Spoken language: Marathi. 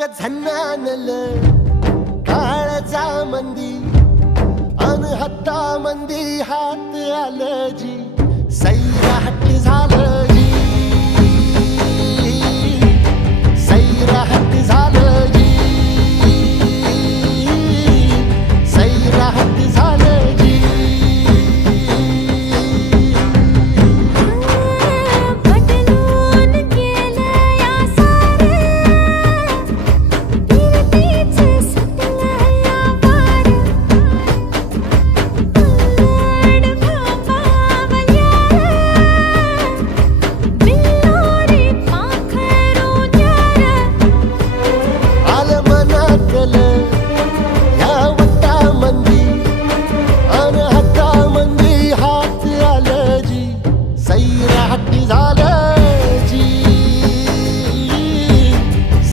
ग झन्नानल काळजा मंदी अन हत्ता मंदी हात आलं जी सैराट झालं जी सैराट